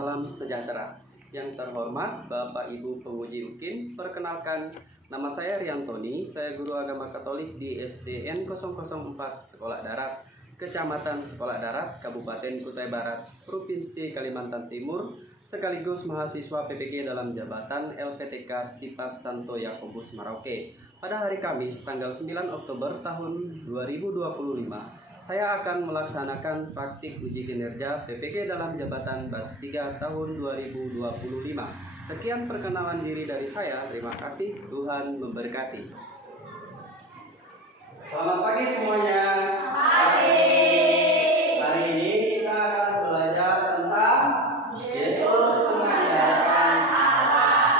salam sejahtera. Yang terhormat Bapak Ibu Penguji UKIM, perkenalkan nama saya Riantoni, saya guru agama Katolik di SDN 004 Sekolah Darat, Kecamatan Sekolah Darat, Kabupaten Kutai Barat, Provinsi Kalimantan Timur, sekaligus mahasiswa PPG dalam jabatan LPTK Stipas Santo Yakobus Merauke. Pada hari Kamis, tanggal 9 Oktober tahun 2025, saya akan melaksanakan praktik uji kinerja PPG dalam jabatan Bat 3 tahun 2025. Sekian perkenalan diri dari saya. Terima kasih. Tuhan memberkati. Selamat pagi semuanya. Pagi. Hari ini kita akan belajar tentang Yesus mengandalkan Allah.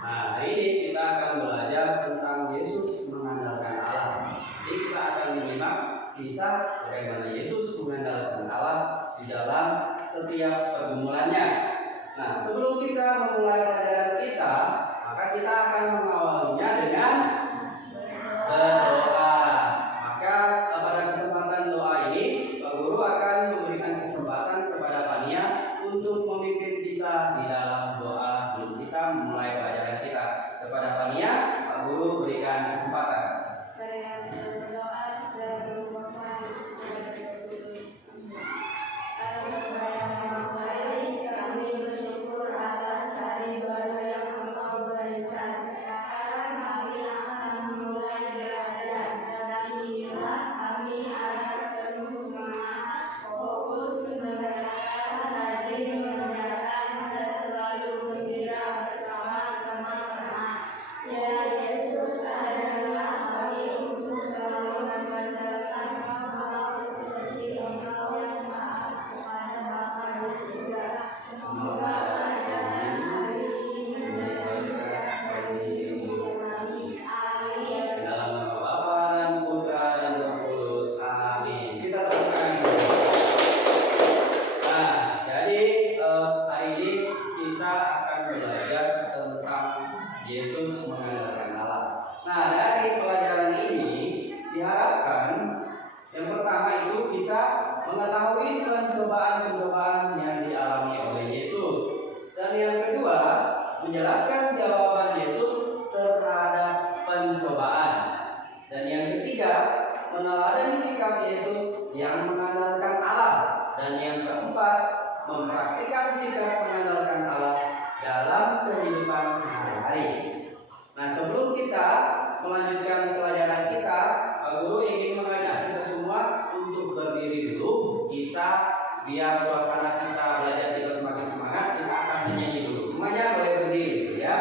Nah, hari ini kita akan belajar tentang Yesus mengandalkan Allah. Jadi kita akan menyimak kisah bagaimana Yesus mengandalkan Allah di dalam setiap pergumulannya. Nah, sebelum kita memulai pelajaran kita, maka kita akan mengawalinya dengan berdoa. Maka pada kesempatan doa ini, Pak Guru akan memberikan kesempatan kepada Pania untuk memimpin kita di dalam doa sebelum kita memulai pelajaran kita. Kepada Pania, Pak Guru berikan kesempatan. Yesus mengandalkan Allah. Nah, dari pelajaran ini diharapkan yang pertama itu kita mengetahui pencobaan-pencobaan yang dialami oleh Yesus. Dan yang kedua, menjelaskan jawaban Yesus terhadap pencobaan. Dan yang ketiga, meneladani sikap Yesus yang mengandalkan Allah. Dan yang keempat, mempraktikkan sikap mengandalkan Allah dalam kehidupan sehari-hari. Nah, sebelum kita melanjutkan pelajaran kita, Pak Guru ingin mengajak kita semua untuk berdiri dulu. Kita biar suasana kita belajar kita semakin semangat, kita akan menyanyi dulu. Semuanya boleh berdiri, ya.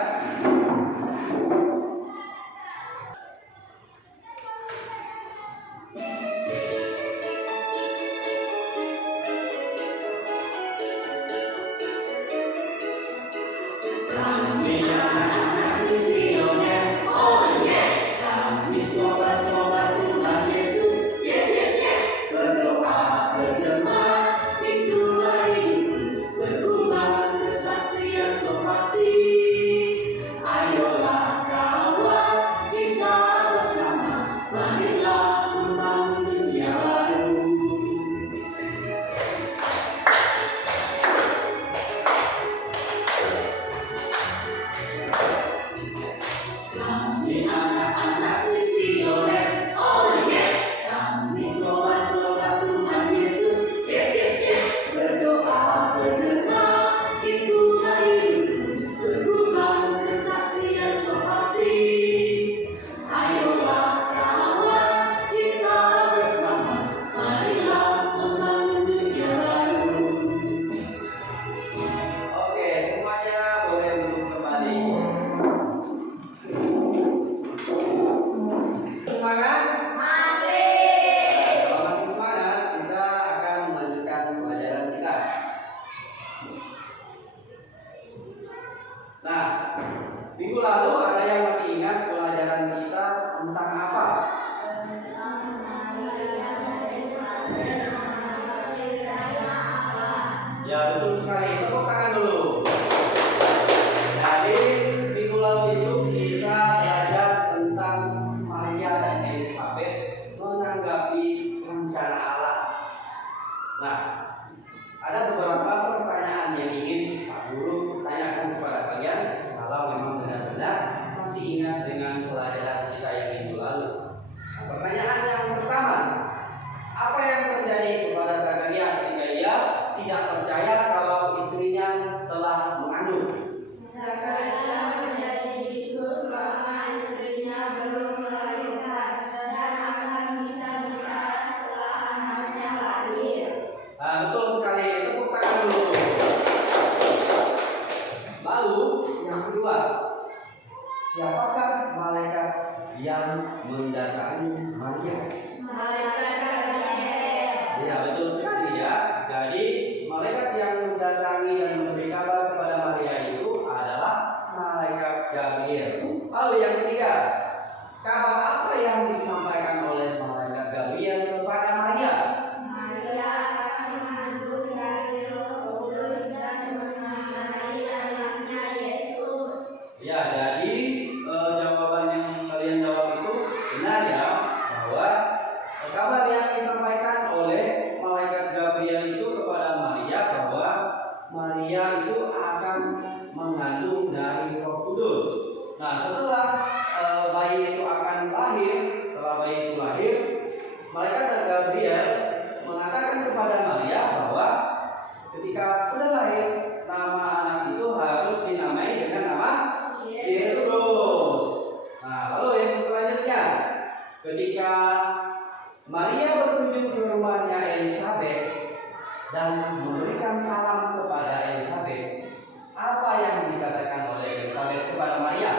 Minggu lalu ada yang masih ingat pelajaran kita tentang apa? Ya, betul sekali. Tepuk tangan dulu. Jadi minggu lalu itu kita belajar tentang Maria dan Elizabeth menanggapi rencana Allah. Nah, ada beberapa pertanyaan yang ingin yang mendatangi Maria. Malaikat Gabriel. Ya, betul sekali ya. Jadi malaikat yang mendatangi dan memberi kabar kepada Maria itu adalah malaikat Gabriel. Lalu yang ketiga, kabar apa yang disampaikan oleh malaikat Gabriel kepada Maria? Maria akan mengandung dari Roh Kudus dan menamai anaknya Yesus. Ya, jadi jawaban yang kalian jawab itu benar ya, bahwa kabar yang disampaikan oleh malaikat Gabriel itu kepada Maria bahwa Maria itu akan mengandung dari Roh Kudus. Nah, setelah bayi itu akan lahir, malaikat Gabriel mengatakan kepada Maria bahwa ketika sudah lahir, nama anak itu harus dinamai dengan nama Yesus. Nah, lalu yang selanjutnya, ketika Maria berkunjung ke rumahnya Elizabeth dan memberikan salam kepada Elizabeth, apa yang dikatakan oleh Elizabeth kepada Maria?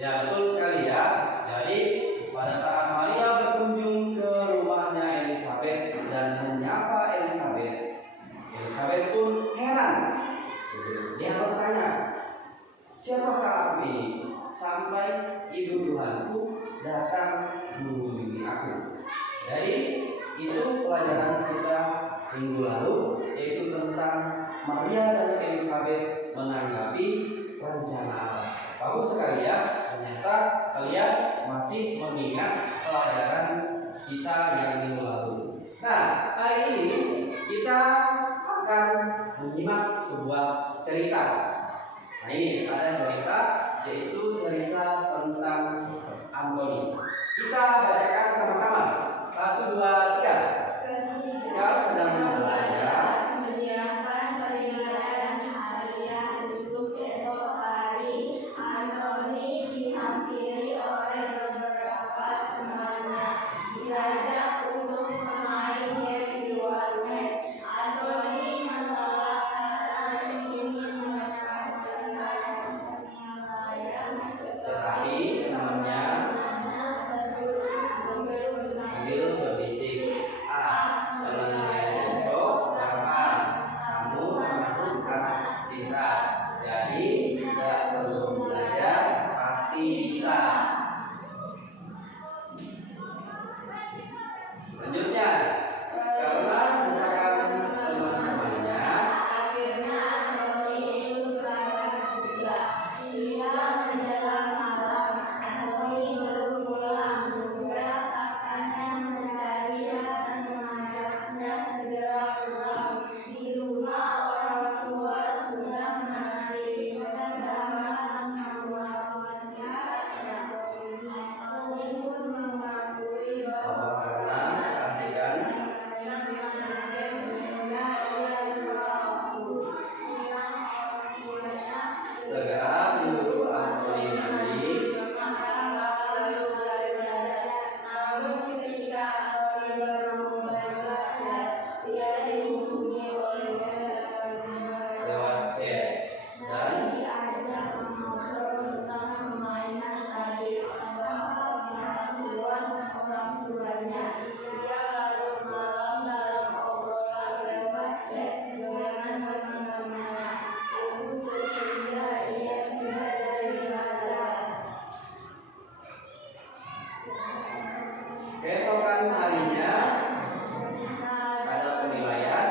Ya, betul sekali ya. Jadi pada saat Maria berkunjung ke rumahnya Elizabeth dan menyapa Elizabeth, Elizabeth pun heran. Dia bertanya, siapakah aku ini sampai ibu Tuhanku datang mengunjungi aku? Jadi itu pelajaran kita minggu lalu, yaitu tentang Maria dan Elizabeth menanggapi rencana Allah. Bagus sekali ya. Ternyata kalian masih mengingat pelajaran kita yang minggu lalu. Nah, hari ini kita akan menyimak sebuah cerita. Nah, ini ada cerita, yaitu cerita tentang Antoni. Kita bacakan sama-sama. 1, 2, 3. Ketika sedang belajar menyiapkan peringatan harian untuk esok hari, Antoni dihampiri oleh beberapa temannya. Diajak untuk bermain game di warnet. Antoni menolak karena ingin menyelamatkan penilaian, tetapi temannya sambil berbisik, dengan besok gampang, kamu masuk sangat pintar, jadi tidak perlu belajar, pasti bisa. Selanjutnya, karena desakan teman-temannya, akhirnya Antoni ikut berangkat juga. Hingga menjelang malam, Antoni belum pulang juga. Kakaknya mencari dan mengharapnya segera pulang. Di rumah orang tua sudah menantinya sama merawatnya. Antoni pun mengakui bahwa karena kasihkan segera menyuruh Antoni mandi. Lewat chat dan keesokan harinya ada penilaian.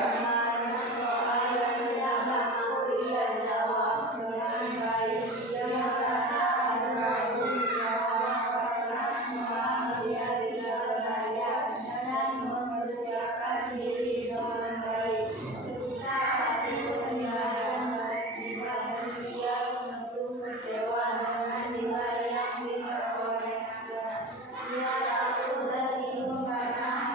Dia takut dan bingung karena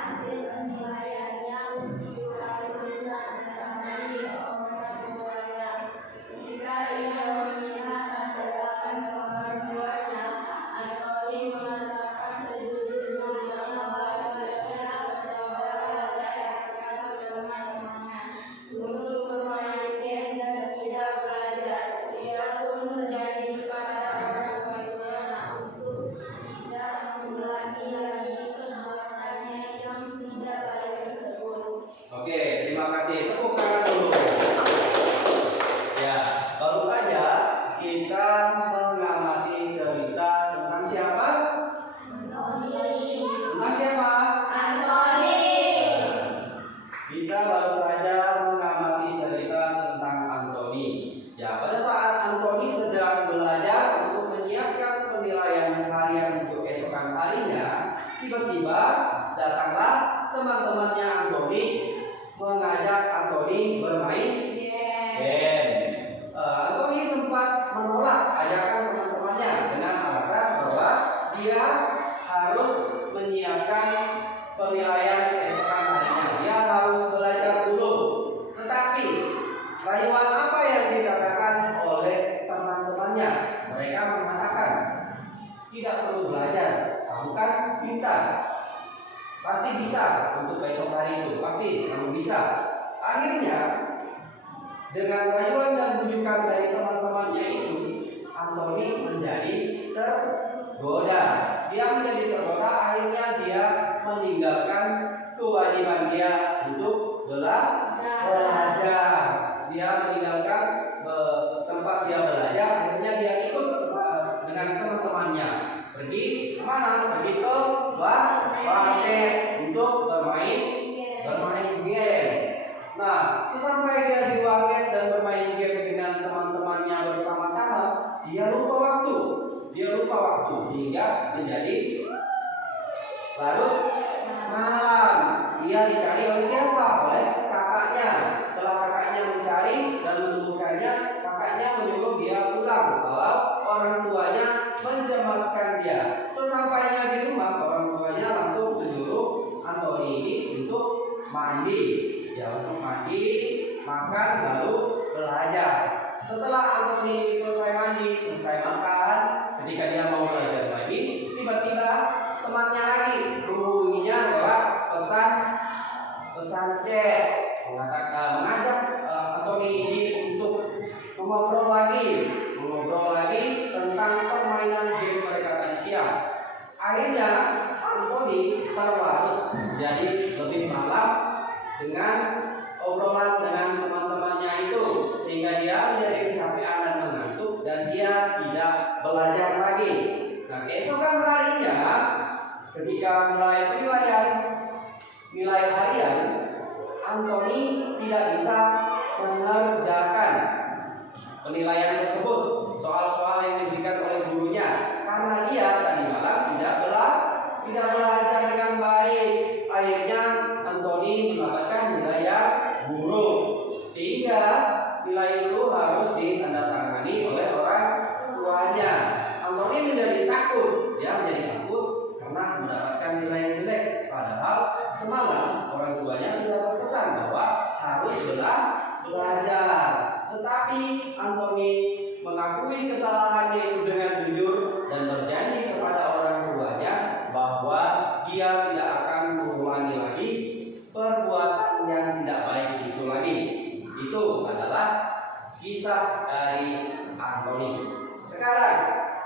tiba-tiba datanglah teman-temannya Anthony mengajak Anthony bermain game. Anthony sempat menolak ajakan teman-temannya dengan alasan bahwa dia harus menyiapkan penilaian keesokan harinya. Dia harus belajar dulu. Tetapi rayuan apa yang dikatakan oleh teman-temannya? Mereka mengatakan tidak perlu belajar, kamu kan pintar, pasti bisa untuk besok hari itu, pasti kamu bisa. Akhirnya dengan rayuan dan bujukan dari teman-temannya itu, Anthony menjadi tergoda. Dia menjadi tergoda, akhirnya dia meninggalkan kewajiban dia untuk belajar. Dia meninggalkan tempat dia belajar, akhirnya dia ikut dengan teman-temannya pergi kemana? Pergi ke warnet untuk bermain game. Nah, sesampai dia di warnet dan bermain game dengan teman-temannya bersama-sama, dia lupa waktu. Sehingga menjadi larut malam. Dia dicari oleh siapa? Oleh kakaknya. Setelah kakaknya mencari dan menemukannya, kakaknya menyuruh dia pulang kalau orang tuanya mencemaskan dia. Sesampainya di rumah, orang tuanya langsung menyuruh Anthony ini untuk mandi. Ya, untuk mandi, makan, lalu belajar. Setelah Anthony selesai mandi, selesai makan, ketika dia mau belajar lagi, tiba-tiba temannya lagi menghubunginya lewat pesan chat, mengajak Anthony ini untuk mengobrol lagi tentang permainan game mereka tadi siang. Akhirnya Anthony terlarut jadi lebih malam dengan obrolan dengan teman-temannya itu, sehingga dia menjadi kecapean dan mengantuk dan dia tidak belajar lagi. Nah, keesokan harinya ketika mulai penilaian nilai harian, Anthony tidak bisa mengerjakan penilaian tersebut, soal-soal yang diberikan oleh gurunya, karena dia tadi malam tidak belajar dengan baik. Akhirnya Anthony mendapatkan nilai yang buruk, sehingga nilai itu harus ditandatangani oleh orang tuanya. Anthony menjadi takut, karena mendapatkan nilai yang jelek. Padahal semalam orang tuanya sudah berpesan bahwa harus belajar. Tetapi Anthony mengakui kesalahannya itu dengan jujur dan berjanji kepada orang tuanya bahwa dia tidak akan mengulangi lagi perbuatan yang tidak baik itu lagi. Itu adalah kisah dari Anthony. Sekarang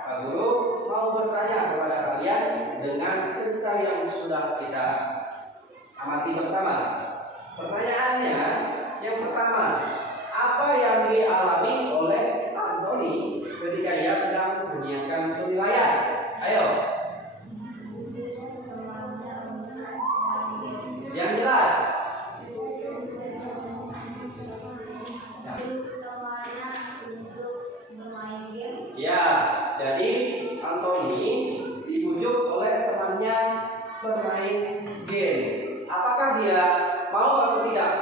Pak Guru mau bertanya kepada kalian dengan cerita yang sudah kita amati bersama. Pertanyaannya yang pertama, apa yang dialami oleh Anthony ketika ia sedang menyiapkan penilaian? Ayo. Yang jelas. Ya, jadi Anthony dibujuk oleh temannya bermain game. Apakah dia mau atau tidak?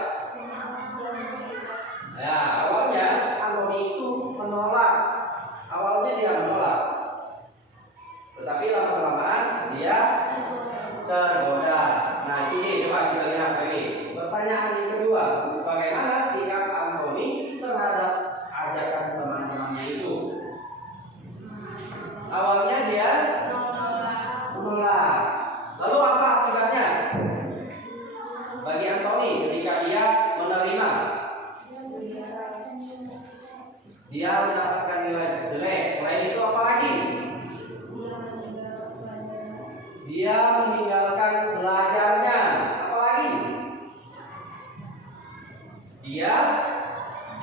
Ya, awalnya Anthony itu menolak. Tetapi lama-kelamaan dia tergoda. Nah, sini coba kita lihat ini. Pertanyaan yang kedua, bagaimana sikap Anthony terhadap ajakan teman-temannya itu? Awalnya dia menolak. Lalu apa akibatnya bagi Anthony ketika dia menerima? Dia mendapatkan nilai jelek. Selain itu apa lagi? Dia meninggalkan belajarnya. Apa lagi? Dia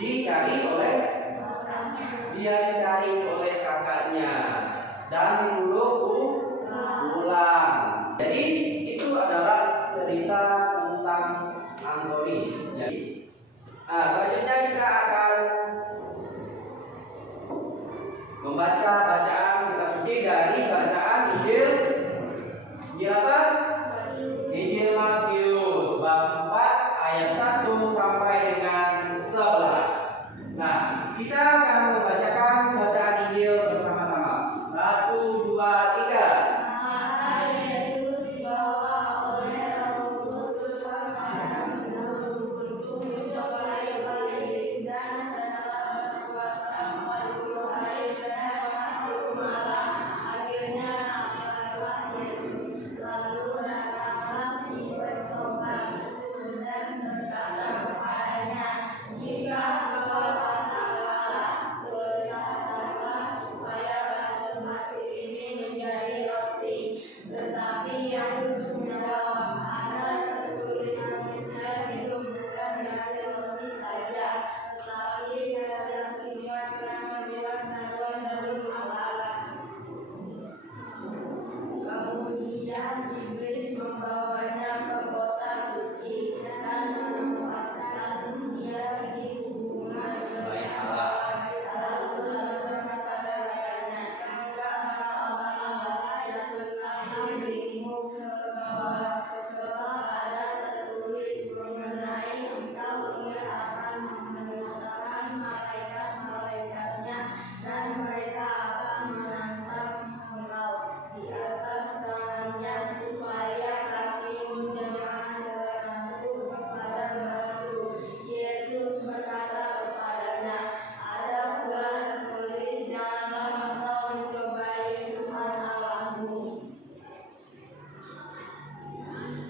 dicari oleh kakaknya dan disuruh pulang. Jadi itu adalah cerita tentang Anthony. Jadi, selanjutnya kita akan membaca bacaan kitab suci dari bacaan Injil apa? Injil Matius bab 4 ayat 1 sampai dengan 11. Nah, kita akan membacakan bacaan Injil bersama-sama. 1, 2, 3. Maka Yesus dibawa oleh Roh Kudus ke padang gurun untuk mencobai iblis, dan setelah berpuasa 40 hari dan 40 malam, akhirnya laparlah Yesus. Lalu datanglah si pencoba itu dan berkata kepadanya, "Jika Engkau Allah, berkatalah supaya batu ini menjadi roti." Tetapi Yesus menjawab, "Ada tertulis, manusia hidup bukan dari roti saja, tetapi setiap kalimat yang keluar dari mulut Allah." Kemudian iblis membawanya ke kota suci dan menempatkan dia di kuburan Baik Allah. lalu berkata kepadanya, "Jika Allah jatuhkanlah dirimu ke bawah, sebab ada tertulis mengenai Engkau, Ia akan memerintahkan malaikat-malaikatnya, dan mereka akan menantang Engkau di atas tangannya, supaya kakimu jangan terjatuh kepada batu." Yesus berkata kepadanya, "Ada pula tertulis, janganlah engkau mencobai Tuhan Allahmu."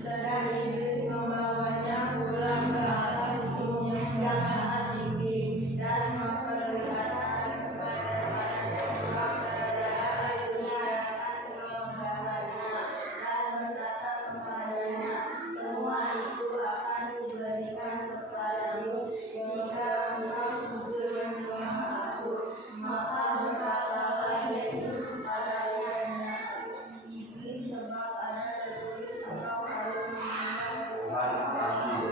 Dan iblis membawanya pulang ke atas gunung yang sangat tinggi, dan memperlihatkan kepadanya semua kerajaan dunia dan kemegahannya, dan berkata kepadanya, "Semua itu akan kuberikan kepadamu jika engkau sujud menyembah Aku." Maka berkatalah Yesus kepadanya, "Iblis, sebab ada tertulis, Engkau harus menyembah Tuhan Allahmu."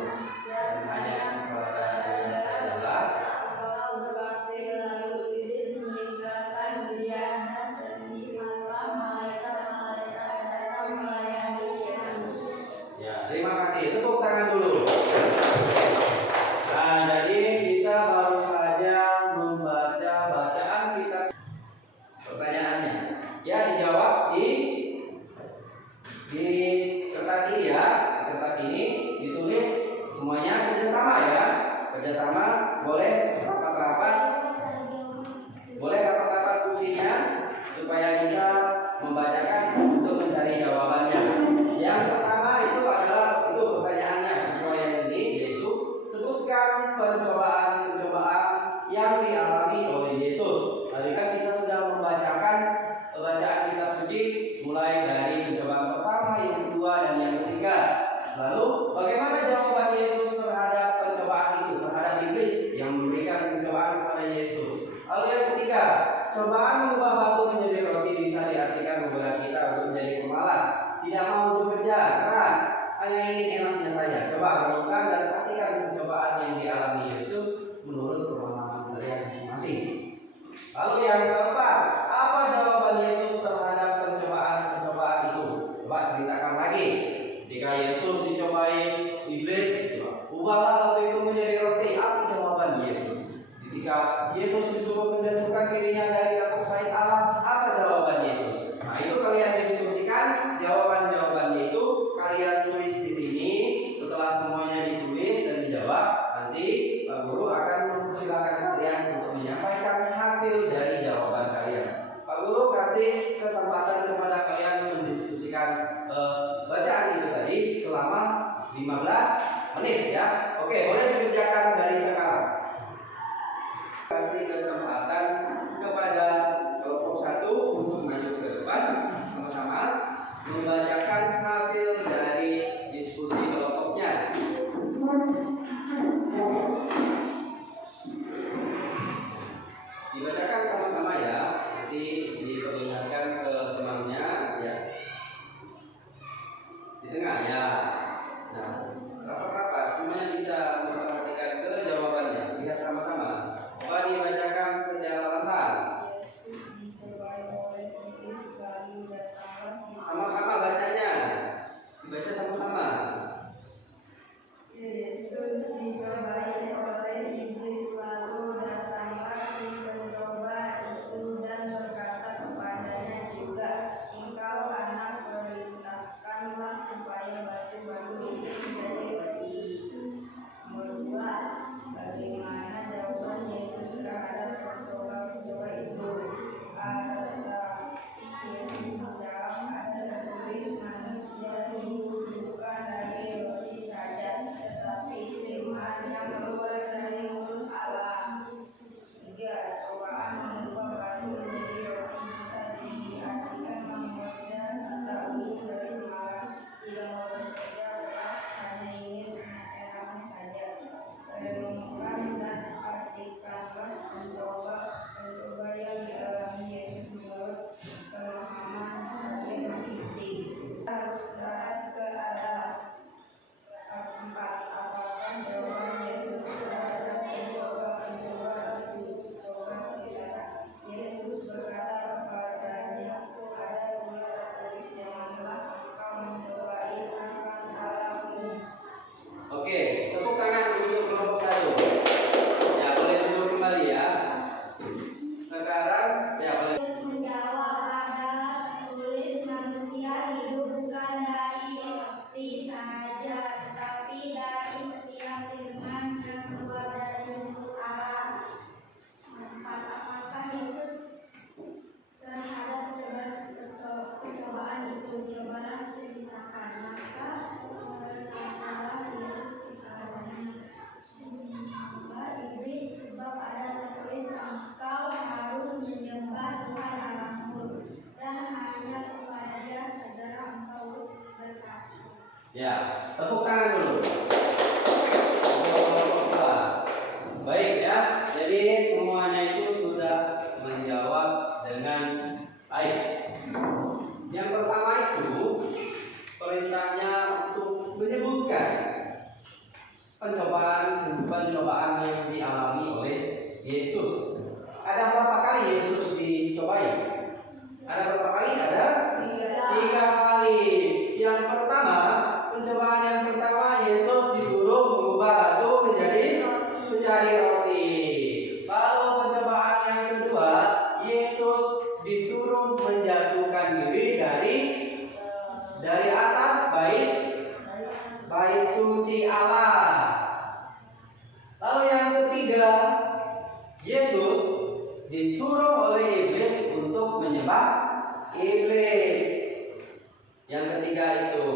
Dan hanya kepadanya sajalah engkau berbakti. Lalu iblis meninggalkan dia, dan terlihatlah malaikat-malaikat datang melayani Yesus. Ya, terima kasih. Tepuk tangan dulu. Nah, jadi kita baru saja membaca bacaan kitab. Pertanyaannya, ya dijawab di kertas ini ya. Di kertas ini ditulis semuanya kerjasama ya. Kerjasama, boleh rapat-rapat, boleh rapat-rapat kursinya supaya bisa membacakan untuk mencari jawabannya. Yang pertama itu adalah pertanyaannya sesuai yang ini, yaitu sebutkan pencobaan-pencobaan yang dialami oleh Yesus. Tadi kan kita sudah membacakan bacaan kitab suci mulai dari pencobaan pertama, yang kedua, dan yang ketiga. Lalu bagaimana jawaban Yesus terhadap pencobaan itu, terhadap iblis yang memberikan pencobaan kepada Yesus? Lalu yang ketiga, cobaan mengubah batu menjadi roti bisa diartikan menggoda kita untuk menjadi pemalas, tidak mau bekerja keras, hanya ingin enaknya saja. Coba renungkan dan perhatikan pencobaan yang dialami Yesus menurut pemahaman kalian masing-masing. Lalu yang keempat, apa jawaban Yesus terhadap pencobaan-pencobaan itu? Coba ceritakan lagi. Ketika Yesus dicobai iblis, ubahlah batu itu menjadi roti. Apa jawaban Yesus? Ketika Yesus disuruh menjatuhkan dirinya dari atas bait Allah, apa jawaban Yesus? Nah, itu kalian diskusikan. Jawaban-jawabannya itu kalian tulis di sini. Setelah semuanya ditulis dan dijawab, nanti Pak Guru akan mempersilahkan kalian untuk menyampaikan hasil dari jawaban kalian. Pak Guru kasih kesempatan kepada kalian mendiskusikan bacaan itu tadi selama 15 menit ya. Oke, boleh dikerjakan dari sekarang. Kasih kesempatan kepada kelompok 1 untuk maju ke depan sama-sama membacakan hasil dari diskusi kelompoknya. Dibacakan sama-sama ya, nanti diperlihatkan ke temannya ya. Di tengah ya. Nah, rapat-rapat semuanya bisa memperhatikan ke jawabannya. Lihat sama-sama. Coba dibacakan secara lantang. Sama-sama bacanya. Dibaca sama-sama. supaya batu-batu itu menjadi roti. Nomor 2, bagaimana jawaban Yesus terhadap pencoba-pencoba itu? Yesus menjawab, ada tertulis, manusia hidup bukan dari roti saja, tetapi firman yang keluar dari mulut Allah. 3, cobaan mengubah batu menjadi roti bisa diartikan menggoda atau dari malas, tidak mau bekerja keras, hanya ingin enak saja. Renungkan dan artikanlah pencoba yang dialami Yesus menurut pemahaman masing-masing. Harus taat ke arah. 4, apakah jawaban Yesus terhadap pencoba-pencoba itu? Jawaban tidak. Yesus berkata kepadanya, ada pula tertulis, janganlah engkau mencobai akan Allahmu. Oke, tepuk tangan untuk kelompok 1. Ya, boleh duduk kembali ya. Sekarang, ya boleh. Yesus menjawab, ada tertulis, manusia hidup bukan dari roti saja, tetapi dari setiap firman yang keluar dari mulut Allah. 4, apakah Yesus terhadap percobaan itu? Cobalah ceritakan. Maka berkatalah Yesus kepadanya, iblis, sebab ada tertulis, engkau harus menyembah Tuhan Allahmu dan hanya kepadanya saja engkau berkat. Ya, tepuk tangan dulu. Untuk kelompok 2. Baik ya, jadi semuanya itu sudah menjawab dengan baik. Yang pertama itu perintahnya untuk menyebutkan pencobaan yang dialami oleh Yesus. Ada berapa kali Yesus dicobai? Ada berapa kali? Ada 3 kali. Yang pertama, pencobaan yang pertama Yesus disuruh mengubah batu menjadi roti. Lalu pencobaan yang kedua, Yesus disuruh menjatuhkan diri dari atas bait suci Allah. Lalu yang ketiga, Yesus disuruh oleh iblis untuk menyembah iblis. Yang ketiga itu.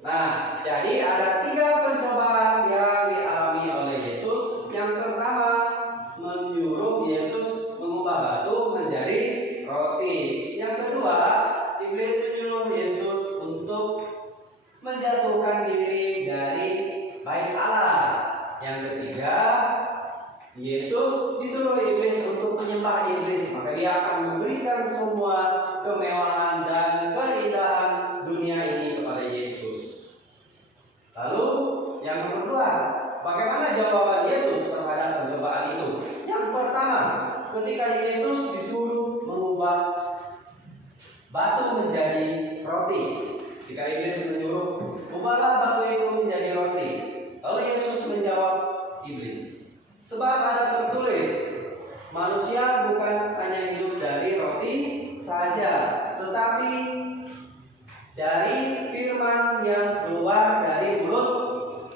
Nah, jadi ada 3 pencobaan yang dialami oleh Yesus. Yang pertama, menyuruh Yesus mengubah batu menjadi roti. Yang kedua, iblis menyuruh Yesus untuk menjatuhkan diri dari bait Allah. Yang ketiga, Yesus disuruh iblis untuk menyembah iblis, maka dia akan memberikan semua kemewahan dan keindahan dunia ini kepada Yesus. Lalu yang kedua, bagaimana jawaban Yesus terhadap pencobaan itu? Yang pertama, ketika Yesus disuruh mengubah batu menjadi roti, ketika iblis menyuruh, ubahlah batu itu menjadi roti. Lalu Yesus menjawab iblis, sebab ada tertulis, manusia bukan hanya hidup dari roti saja, tetapi dari firman yang keluar dari mulut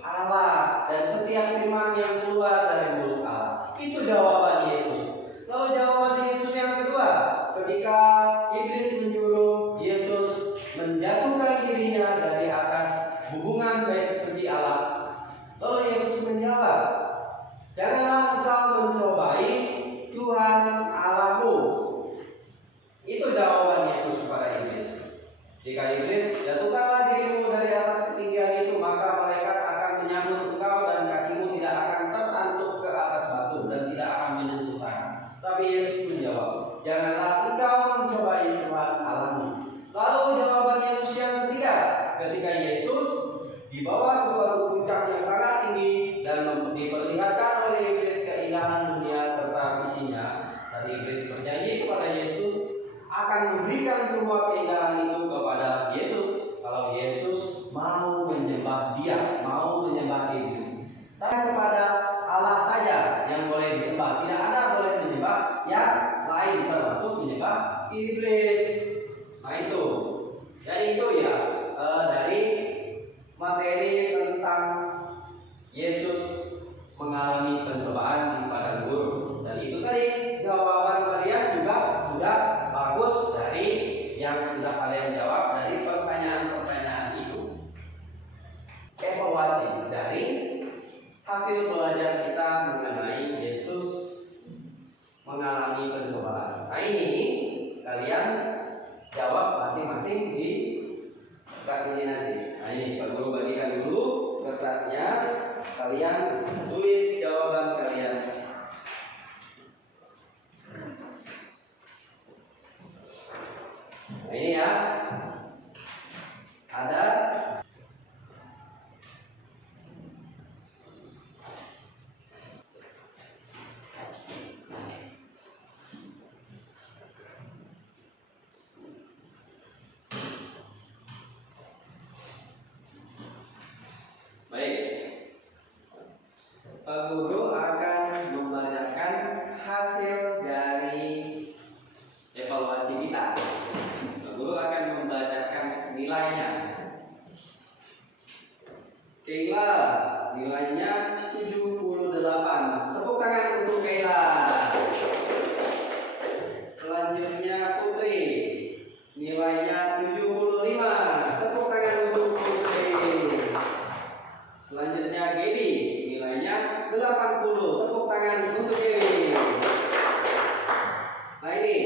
Allah. Dan setiap firman yang keluar dari mulut Allah. Itu jawaban Yesus. Lalu jawaban Yesus yang kedua, ketika iblis menyuruh Yesus menjatuhkan dirinya dari atas hubungan bait suci Allah. Lalu Yesus menjawab, janganlah engkau mencobai Tuhan Allahmu. Itu jawaban Yesus kepada iblis. Jika iblis, jatuhkanlah dirimu dari atas ketinggian itu, maka malaikat akan menyambut engkau dan kakimu tidak akan terantuk ke atas batu dan tidak akan menyentuh tanah. Tapi Yesus menjawab, janganlah engkau mencobai Tuhan Allahmu. Lalu jawaban Yesus yang ketiga, ketika Yesus dibawa ke suatu puncak yang sangat tinggi dan diperlihatkan oleh iblis keindahan dunia serta isinya. Dan iblis berjanji kepada Yesus akan memberikan semua keindahan itu kepada Yesus kalau Yesus mau menyembah dia, mau menyembah iblis. Tapi kepada Allah saja yang boleh disembah, tidak ada boleh menyembah yang lain, termasuk menyembah iblis. Nah itu, jadi itu ya dari materi tentang Yesus mengalami pencobaan di padang gurun. Dan itu tadi jawaban kalian juga sudah bagus dari yang sudah kalian jawab dari pertanyaan-pertanyaan itu. Evaluasi dari hasil belajar kita mengenai Yesus mengalami pencobaan. Nah ini kalian jawab masing-masing di kelas ini nanti. Nah ini Pak Guru bagikan dulu ke kelasnya. Kalian tulis jawaban kalian. Nah ini ya. Ada baik. Pak Guru akan membacakan hasil dari evaluasi kita. Pak Guru akan membacakan nilainya. Keila nilainya 78. Tepuk tangan untuk Keila. Selanjutnya Putri nilainya 75. Tepuk tangan untuk Putri. Selanjutnya Gaby nilainya 80. Tepuk tangan untuk Gaby. Nah ini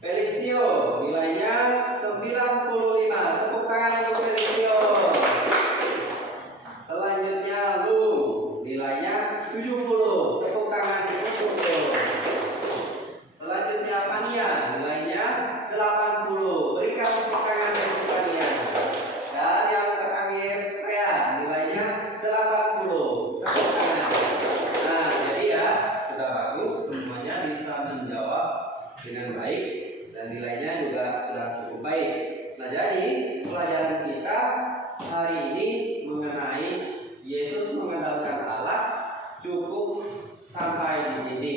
Felicio nilainya 95. Tepuk tangan untuk Felicio. Selanjutnya Lu nilainya 70. Tepuk tangan untuk Lu. Selanjutnya Fania nilainya 80. Berikan tepuk tangan untuk Fania. Dan yang terakhir Rea nilainya 80. Tepuk tangan. Nah jadi ya sudah bagus, semuanya bisa menjawab dengan baik dan nilainya juga sudah cukup baik. Nah jadi pelajaran kita hari ini mengenai Yesus mengandalkan Allah cukup sampai di sini.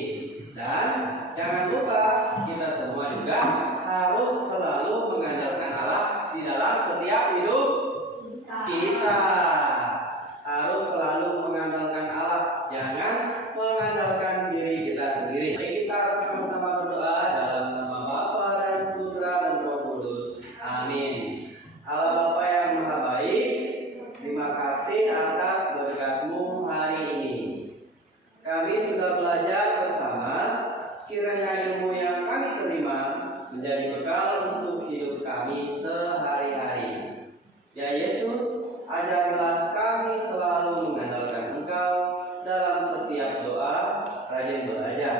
Dan jangan lupa kita semua juga harus selalu mengandalkan Allah di dalam setiap hidup kita. Harus selalu mengandalkan Allah, jangan mengandalkan diri kita sendiri. Mari kita bersama-sama berdoa dalam nama Bapa dan Putra dan Roh Kudus. Amin. Allah Bapa yang Maha Baik, terima kasih atas berkat-Mu hari ini. Kami sudah belajar bersama, kiranya ilmu yang kami terima menjadi bekal untuk hidup kami sehari-hari. Ya Yesus, ajarlah kami selalu mengandalkan Engkau dalam setiap doa, rajin belajar,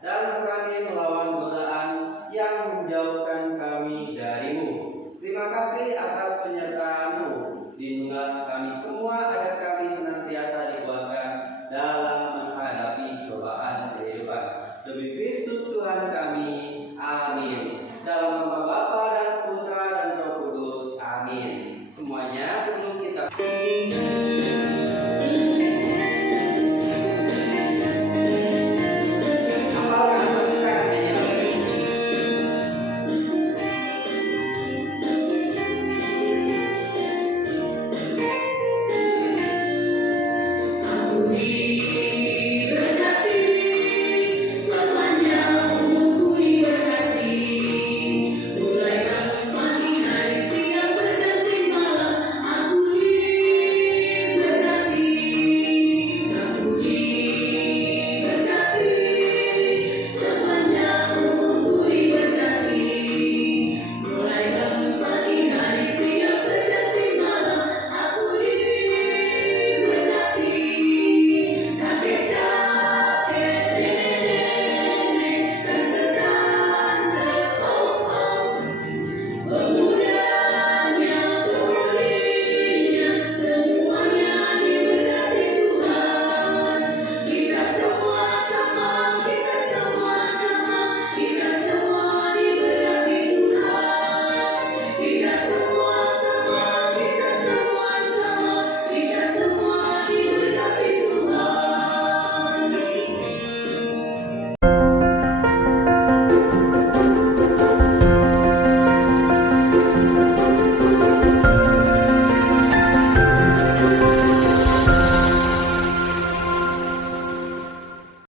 dan berani melawan godaan yang menjauhkan kami dari-Mu. Terima kasih atas penyertaan-Mu. Lindungilah